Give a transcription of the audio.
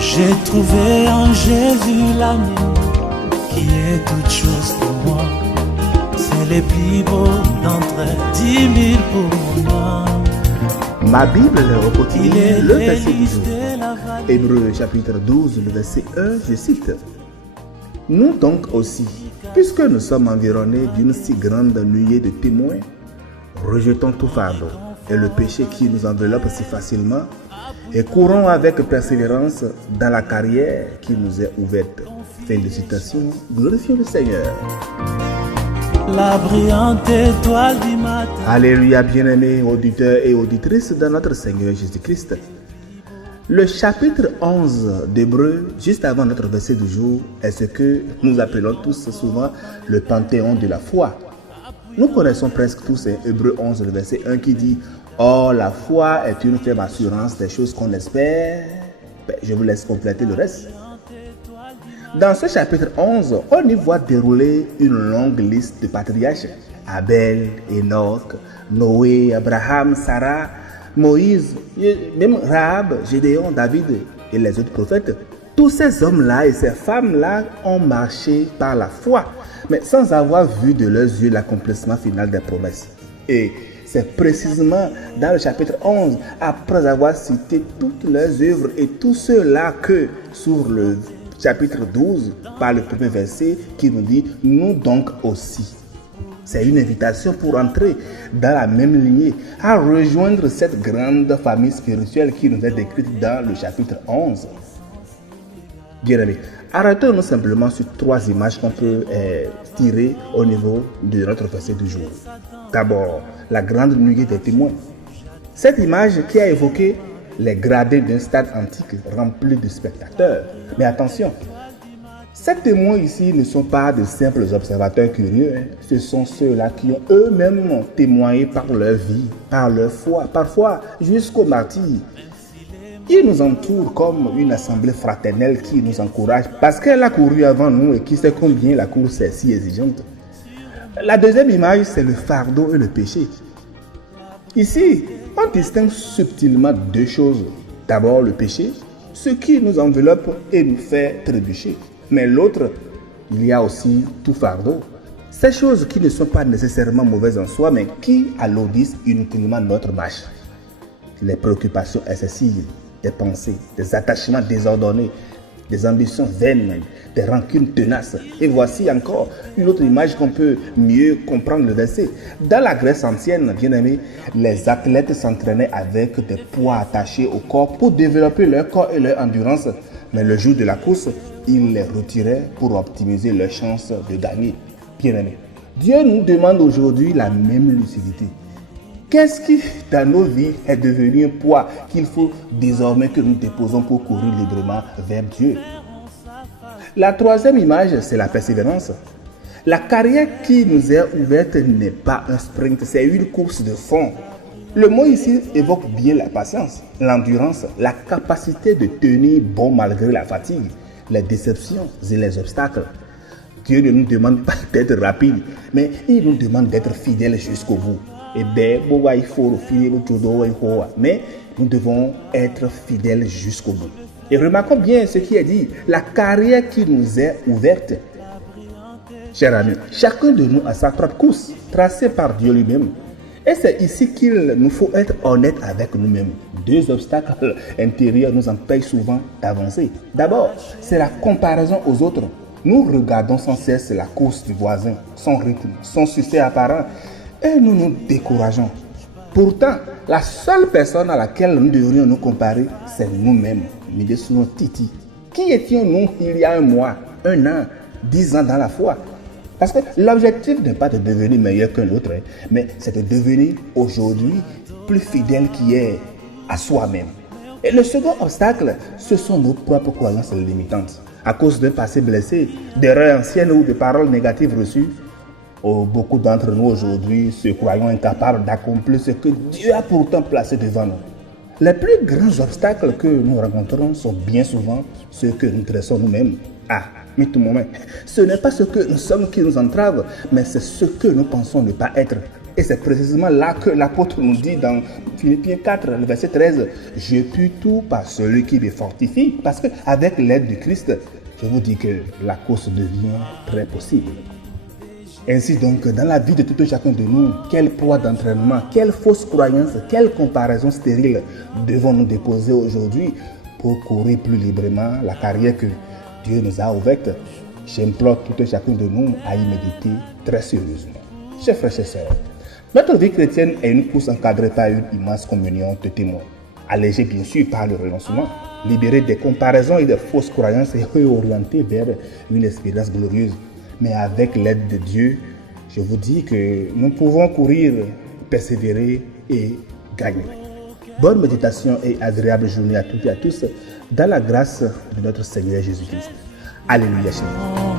J'ai trouvé en Jésus l'ami qui est toute chose pour moi. C'est les plus beaux d'entre 10 000 pour moi. Ma Bible au quotidien, le verset du jour. Hébreux chapitre 12, le verset 1, je cite. Nous donc aussi, puisque nous sommes environnés d'une si grande nuée de témoins, rejetons tout fardeau et le péché qui nous enveloppe si facilement et courons avec persévérance dans la carrière qui nous est ouverte. Fin de citation, glorifions le Seigneur. La brillante étoile du matin. Alléluia, bien-aimés auditeurs et auditrices de notre Seigneur Jésus-Christ. Le chapitre 11 d'Hébreux, juste avant notre verset du jour, est ce que nous appelons tous souvent le panthéon de la foi. Nous connaissons presque tous Hébreux 11, le verset 1 qui dit « Or, la foi est une ferme assurance des choses qu'on espère. » Je vous laisse compléter le reste. Dans ce chapitre 11, on y voit dérouler une longue liste de patriarches. Abel, Enoch, Noé, Abraham, Sarah, Moïse, même Rahab, Gédéon, David et les autres prophètes. Tous ces hommes-là et ces femmes-là ont marché par la foi, mais sans avoir vu de leurs yeux l'accomplissement final des promesses. Et c'est précisément dans le chapitre 11, après avoir cité toutes leurs œuvres et tout cela que sur le chapitre 12, par le premier verset, qui nous dit « Nous donc aussi ». C'est une invitation pour entrer dans la même lignée, à rejoindre cette grande famille spirituelle qui nous est décrite dans le chapitre 11. Bien-aimés, arrêtons-nous simplement sur trois images qu'on peut tirer au niveau de notre verset du jour. D'abord, la grande nuée des témoins. Cette image qui a évoqué les gradés d'un stade antique rempli de spectateurs. Mais attention, ces témoins ici ne sont pas de simples observateurs curieux. Ce sont ceux-là qui ont eux-mêmes témoigné par leur vie, par leur foi, parfois jusqu'au martyre. Ils nous entourent comme une assemblée fraternelle qui nous encourage parce qu'elle a couru avant nous et qui sait combien la course est si exigeante. La deuxième image, c'est le fardeau et le péché. Ici, on distingue subtilement deux choses. D'abord, le péché, ce qui nous enveloppe et nous fait trébucher. Mais l'autre, il y a aussi tout fardeau. Ces choses qui ne sont pas nécessairement mauvaises en soi, mais qui alourdissent inutilement notre marche. Les préoccupations excessives, des pensées, des attachements désordonnés, des ambitions vaines, des rancunes tenaces. Et voici encore une autre image qu'on peut mieux comprendre le verset. Dans la Grèce ancienne, bien aimés, les athlètes s'entraînaient avec des poids attachés au corps pour développer leur corps et leur endurance. Mais le jour de la course, ils les retiraient pour optimiser leurs chances de gagner. Bien aimés, Dieu nous demande aujourd'hui la même lucidité. Qu'est-ce qui, dans nos vies, est devenu un poids qu'il faut désormais que nous déposons pour courir librement vers Dieu? La troisième image, c'est la persévérance. La carrière qui nous est ouverte n'est pas un sprint, c'est une course de fond. Le mot ici évoque bien la patience, l'endurance, la capacité de tenir bon malgré la fatigue, les déceptions et les obstacles. Dieu ne nous demande pas d'être rapide, mais il nous demande d'être fidèle jusqu'au bout. Mais nous devons être fidèles jusqu'au bout. Et remarquons bien ce qui est dit, la carrière qui nous est ouverte. Chers amis, chacun de nous a sa propre course, tracée par Dieu lui-même. Et c'est ici qu'il nous faut être honnête avec nous-mêmes. Deux obstacles intérieurs nous empêchent souvent d'avancer. D'abord, c'est la comparaison aux autres. Nous regardons sans cesse la course du voisin, son rythme, son succès apparent, et nous nous décourageons. Pourtant, la seule personne à laquelle nous devrions nous comparer, c'est nous-mêmes. Titi. Qui étions-nous il y a un mois, un an, 10 ans dans la foi? Parce que l'objectif n'est pas de devenir meilleur qu'un autre, mais c'est de devenir aujourd'hui plus fidèle qu'hier à soi-même. Et le second obstacle, ce sont nos propres croyances limitantes. À cause d'un passé blessé, d'erreurs anciennes ou de paroles négatives reçues, beaucoup d'entre nous aujourd'hui se croyons incapables d'accomplir ce que Dieu a pourtant placé devant nous. Les plus grands obstacles que nous rencontrons sont bien souvent ceux que nous dressons nous-mêmes. Mais tout moment, ce n'est pas ce que nous sommes qui nous entrave, mais c'est ce que nous pensons ne pas être. Et c'est précisément là que l'apôtre nous dit dans Philippiens 4, le verset 13, « Je puis tout par celui qui me fortifie. » Parce qu'avec l'aide de Christ, je vous dis que la course devient très possible. Ainsi donc, dans la vie de tout un chacun de nous, quel poids d'entraînement, quelle fausse croyance, quelle comparaison stérile devons-nous déposer aujourd'hui pour courir plus librement la carrière que Dieu nous a ouverte? J'implore tout un chacun de nous à y méditer très sérieusement. Chers frères et sœurs, notre vie chrétienne est une course encadrée par une immense communion de témoins, allégée bien sûr par le renoncement, libérée des comparaisons et des fausses croyances et réorientée vers une expérience glorieuse. Mais avec l'aide de Dieu, je vous dis que nous pouvons courir, persévérer et gagner. Bonne méditation et agréable journée à toutes et à tous dans la grâce de notre Seigneur Jésus-Christ. Alléluia chez vous.